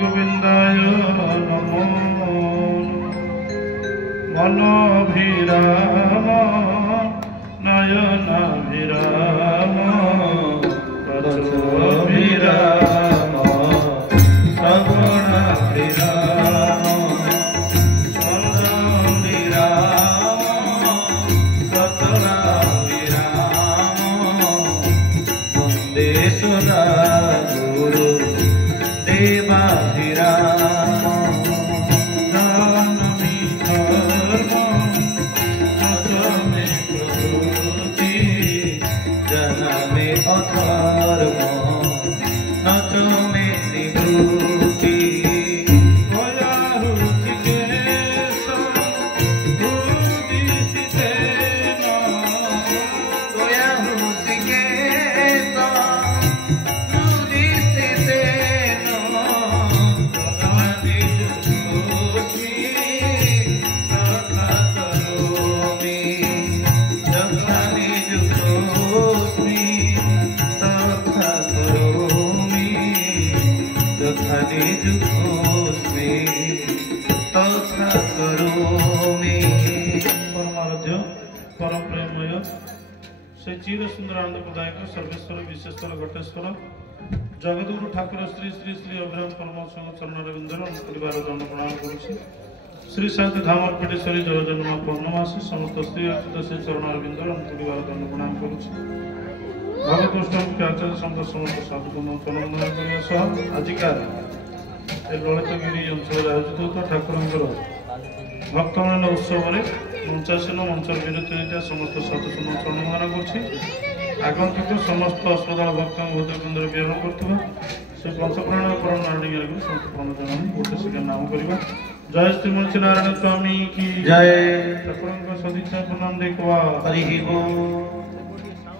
गोविंदाय नमो मनोभिराम नयनाभिराम वचोभिराम सगुणाभिराम स्कंदभिराम सतराभिराम वन्दे सदा गुरु देवाभिराम जानमी धर्म नचमे प्रभुति जनमे अधर्म नचमे निवृत्ति गया ऋषिकेश उदिशितेन गया ऋषिकेश परम प्रेमय से चीर सुंदरानंद प्रदायक सर्वेश्वर विश्वेश्वर घटेश्वर जगदगुरु ठाकुर श्री श्री श्री अभिराम परमोत्सव चरणरविंदर परिवार जन्म प्रणाम करुछि। श्री शांति धामर पीठेश्वरी जय जन्म पूर्णमासी समस्त स्त्री अर्चित श्री चरणरविंदर परिवार जन्म प्रणाम करुछि। भगवतोष्टम के आचार्य समस्त समस्त साधु चरणवंदना करने सह आजिकार ललितगिरी अंचल आयोजित होता ठाकुर भक्तमान उत्सव मंचासीन मंचर विरति नीता समस्त साधु चरणवंदना कर आगंतुक समस्त श्रद्धा भक्त भद्रकुंदर विहार करथिबा से पंचप्राण परम नारायण समस्त प्रण जन गोटे सेकेंड नाम करवा। जय श्री मुंशी नारायण स्वामी की जय। ठाकुर सदिच्छा प्रणाम देखवा हरि ओम।